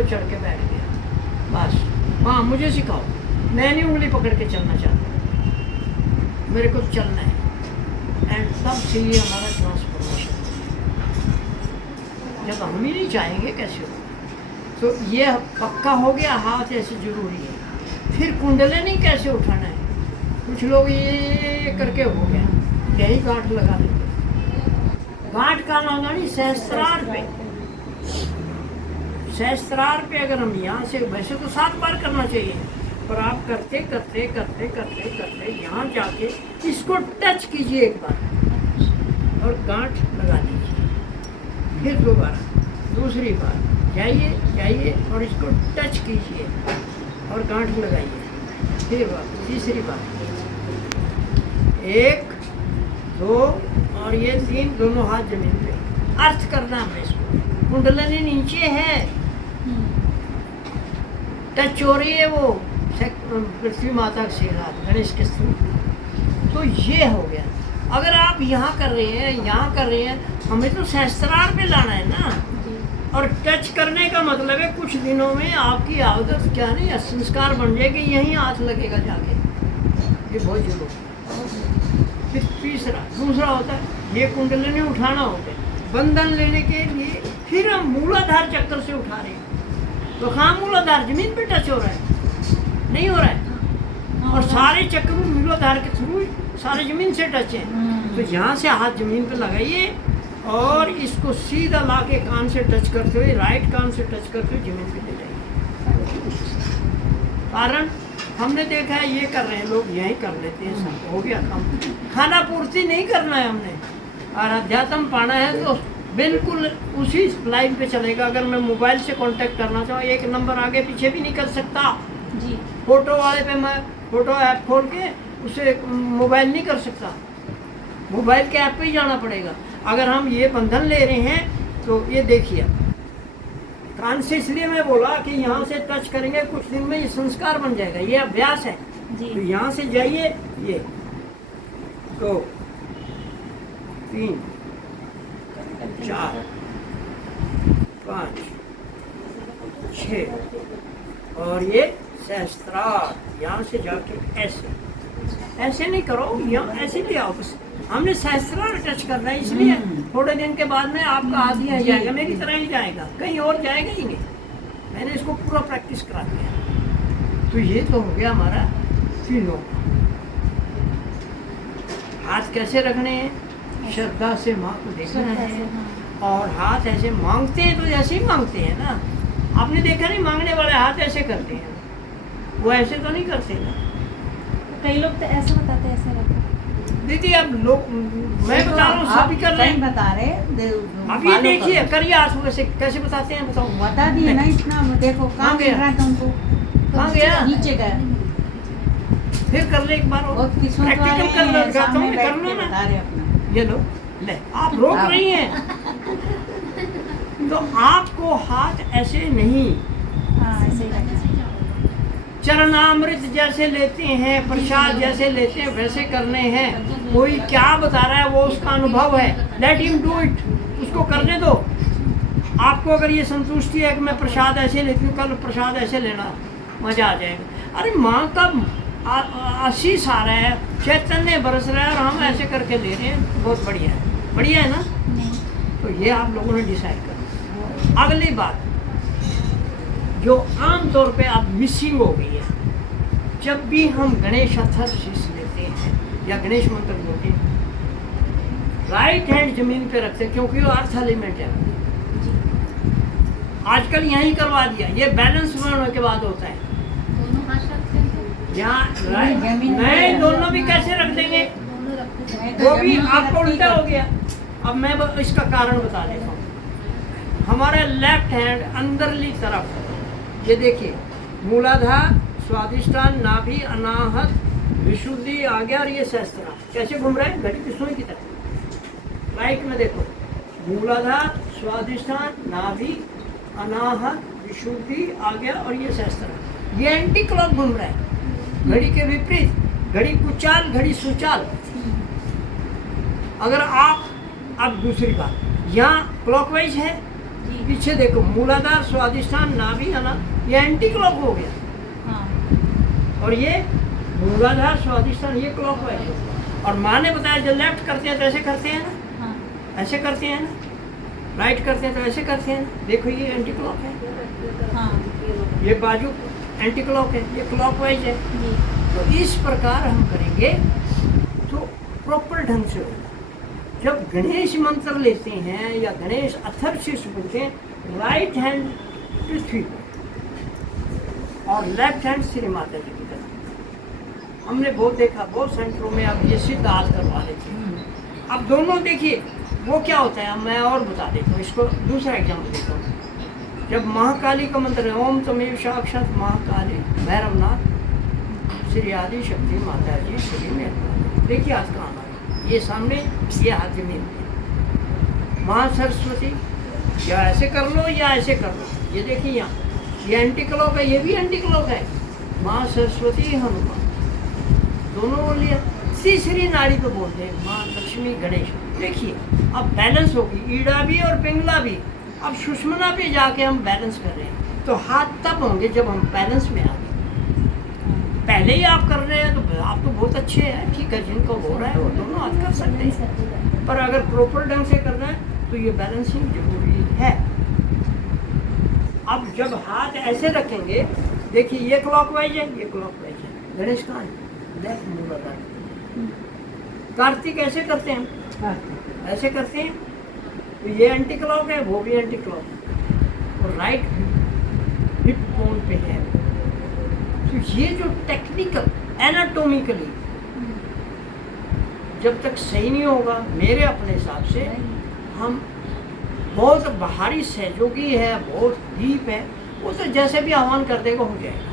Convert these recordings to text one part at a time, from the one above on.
पे चढ़ के बैठ गया। बस हाँ, मुझे सिखाओ, मैं नहीं उंगली पकड़ के चलना चाहता, मेरे को चलना है। एंड तब से ये हमारा ट्रांसफॉर्मेशन। जब हम ही नहीं चाहेंगे कैसे होगा? तो ये पक्का हो गया, हाथ ऐसे जरूरी है। फिर कुंडलिनी कैसे उठाना है? कुछ लोग ये करके हो गया, यही गांठ लगा देंगे। गांठ का लगानी सहस्त्रार पे, सहस्त्रार पे अगर हम यहाँ से, वैसे तो 7 बार करना चाहिए, पर आप करते करते करते करते करते यहाँ जाके इसको टच कीजिए एक बार और गांठ लगा दीजिए। फिर दोबारा दूसरी बार जाइए और इसको टच कीजिए और गांठ लगाइए। फिर बार तीसरी बार, 1 2 और ये 3, दोनों हाथ जमीन पे। अर्थ करना है इसको, कुंडलिनी नीचे है, टच हो रही है वो पृथ्वी माता के हाथ, गणेश के स्वरूप। तो ये हो गया। अगर आप यहाँ कर रहे हैं, यहाँ कर रहे हैं, हमें तो सहस्त्रार पे लाना है ना। और टच करने का मतलब है कुछ दिनों में आपकी आदत क्या नहीं, संस्कार बन जाएगी, यहीं हाथ लगेगा जाके। ये बहुत जरूरी। फिर दूसरा होता है ये कुंडलिनी उठाना होता है। बंधन लेने के लिए फिर हम मूलाधार चक्कर से उठा रहे हैं। तो कहाँ मूलाधार? जमीन पे टच हो रहा है, नहीं हो रहा है। और सारे चक्र मूलाधार के थ्रू सारे जमीन से टच है। तो यहाँ से हाथ जमीन पे लगाइए और इसको सीधा ला के कान से टच करते हुए, राइट कान से टच करते हुए जमीन पे ले जाइए। कारण हमने देखा है ये कर रहे हैं लोग, यही कर लेते हैं, सब हो गया काम। खाना पूर्ति नहीं करना है हमने, और अध्यात्म पाना है तो बिल्कुल उसी लाइन पे चलेगा। अगर मैं मोबाइल से कांटेक्ट करना चाहूँ, 1 नंबर आगे पीछे भी नहीं कर सकता जी। फोटो वाले पे मैं फोटो ऐप खोल के उसे मोबाइल नहीं कर सकता, मोबाइल के ऐप पे ही जाना पड़ेगा। अगर हम ये बंधन ले रहे हैं तो ये देखिए, कान से इसलिए मैं बोला कि यहाँ से टच करेंगे, कुछ दिन में ये संस्कार बन जाएगा, ये अभ्यास है जी। तो यहाँ से जाइए, ये 2 3 4 5 6 और ये सहस्त्रार। यहाँ से जाके ऐसे नहीं करो, यहाँ ऐसे भी आओ। बस हमने सहस्त्रार टच करना है, इसलिए थोड़े दिन के बाद में आपका हाथ ही जाएगा, मेरी तरह ही जाएगा, कहीं और जाएगा ही नहीं। मैंने इसको पूरा प्रैक्टिस करा दिया। तो ये तो हो गया हमारा तीनों। हाथ कैसे रखने हैं? श्रद्धा से माँ को देखना है। और हाथ ऐसे मांगते हैं तो जैसे ही मांगते हैं ना, आपने देखा नहीं मांगने वाले हाथ ऐसे करते हैं, वो ऐसे तो नहीं करते ना। कई लोग तो ऐसे बताते हैं, ऐसे रखते। दीदी अब लोग, मैं बता रहा हूँ, सभी कर रहे हैं, बता रहे। अब ये देखिए, करिए हाथ वैसे कैसे बताते हैं, बताओ। बता दिए ना इतना, देखो कहाँ गया तुमको, कहाँ गया? नीचे गया। फिर कर ले एक बार और प्रैक्टिकल कर लो, दिखाता हूँ, कर लो ना। ये लो, ले आप रोक रही हैं। तो आपको हाथ ऐसे नहीं, ऐसे ही रखना। चरणामृत जैसे लेते हैं, प्रसाद जैसे लेते हैं, वैसे करने हैं। कोई क्या बता रहा है वो उसका अनुभव है, लेट हिम डू इट, उसको करने दो। आपको अगर ये संतुष्टि है कि मैं प्रसाद ऐसे लेती हूँ, कल प्रसाद ऐसे लेना, मजा आ जाएगा। अरे माँ का आशीष आ रहा है, चैतन्य बरस रहा है और हम ऐसे करके ले रहे हैं, बहुत बढ़िया है। बढ़िया है ना? तो ये आप लोगों ने डिसाइड करना। अगली बात जो आम तौर पे आप मिसिंग हो गई है, जब भी हम गणेश अथर्व शीश लेते हैं या गणेश मंत्र बोलते हैं, राइट हैंड जमीन पे रखते हैं, क्योंकि वो अर्थ एलिमेंट है। आजकल यहीं करवा दिया, ये बैलेंस होने के बाद होता है। दोनों हाथ रखते हैं यहाँ नहीं, दोनों भी कैसे रख देंगे, वो भी आपको उल्टा हो गया। अब मैं इसका कारण बता देता हूँ। हमारा लेफ्ट हैंड अंदरली तरफ, ये देखिए, मूलाधार, स्वादिष्टान, नाभि, अनाहत, विशुद्धि आ गया, और ये सहस्त्रार कैसे घूम रहा है, घड़ी की सुई की तरह। राइट में देखो, मूलाधार, स्वादिष्टान, नाभि, अनाहत, विशुद्धि आ गया, और ये सहस्त्रार। ये एंटी क्लॉक घूम रहा है, घड़ी के विपरीत। घड़ी कुचाल, घड़ी सुचाल। अगर आप, अब दूसरी बात, यहाँ क्लॉकवाइज है, जी। पीछे देखो, मूलाधार स्वादिष्ठान नाभि है ना, ये एंटी क्लॉक हो गया। हाँ और ये मूलाधार स्वादिष्ठान ये क्लॉक वाइज होगा। और माँ ने बताया जब लेफ्ट करते हैं तो ऐसे करते हैं ना, हाँ ऐसे करते हैं ना, राइट करते हैं तो ऐसे करते हैं ना। देखो ये एंटी क्लॉक है, हाँ ये बाजू एंटी क्लॉक है, ये क्लॉक वाइज है। जी तो इस प्रकार हम करेंगे तो प्रॉपर ढंग से होगा। जब गणेश मंत्र लेते हैं या गणेश अथर्वशीर्ष बोलते हैं, राइट हैंड पृथ्वी पर और लेफ्ट हैंड श्री माता जी की तरफ। हमने बहुत देखा, बहुत सेंटरों में अब ये सिद्ध हाथ करवा रहे थे। अब दोनों देखिए वो क्या होता है, अब मैं और बता देता हूँ। इसको दूसरा एग्जाम्पल देता हूँ। जब महाकाली का मंत्र है, ओम तमेव साक्षात महाकाली भैरवनाथ श्री आदि शक्ति माता जी श्री में। देखिए हाथ कहाँ हमारा, ये सामने, ये हाथ जमीन पे। माँ सरस्वती, या ऐसे कर लो या ऐसे कर लो। ये देखिए यहाँ, ये एंटी क्लॉक है, ये भी एंटी क्लॉक है। माँ सरस्वती हनुमान दोनों बोल लिया। तीसरी नाड़ी तो बोलते हैं माँ लक्ष्मी गणेश। देखिए अब बैलेंस होगी, ईड़ा भी और पिंगला भी। अब सुषमना पे जाके हम बैलेंस कर रहे हैं, तो हाथ तब होंगे जब हम बैलेंस में आ गए। पहले ही आप कर रहे हैं तो आप तो बहुत अच्छे हैं, ठीक है, जिनको हो रहा है वो दोनों हाथ कर सकते हैं। पर अगर प्रॉपर ढंग से करना है तो ये बैलेंसिंग जरूरी है। अब जब हाथ ऐसे रखेंगे, देखिए ये क्लॉकवाइज है, ये क्लॉकवाइज है। गणेश कहाँ है? लेफ्ट मूलाधार। कार्तिक ऐसे करते हैं, ऐसे करते हैं, तो ये एंटी क्लॉक है, वो भी एंटी क्लॉक है। और राइट हिप बोन पे है। तो ये जो टेक्निकल एनाटोमिकली जब तक सही नहीं होगा, मेरे अपने हिसाब से हम बहुत बाहरी सहयोगी है, बहुत डीप है, वो तो जैसे भी आह्वान कर देगा हो जाएगा।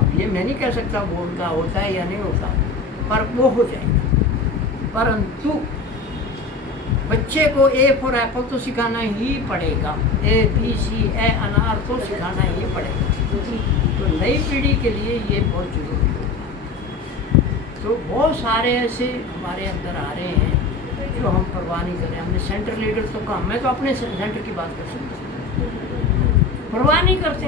अब ये मैं नहीं कह सकता वो उनका होता है या नहीं होता, पर वो हो जाएगा। परंतु बच्चे को ए फॉर एप्पल तो सिखाना ही पड़ेगा, ए बी सी ए अनार तो सिखाना ही पड़ेगा। तो नई पीढ़ी के लिए ये बहुत जरूरी है। तो बहुत सारे ऐसे हमारे अंदर आ रहे हैं जो हम परवाह नहीं कर रहे। हमने सेंटर लीडर तो कहा, मैं तो अपने सेंटर की बात कर सकता हूँ, परवाह नहीं करते।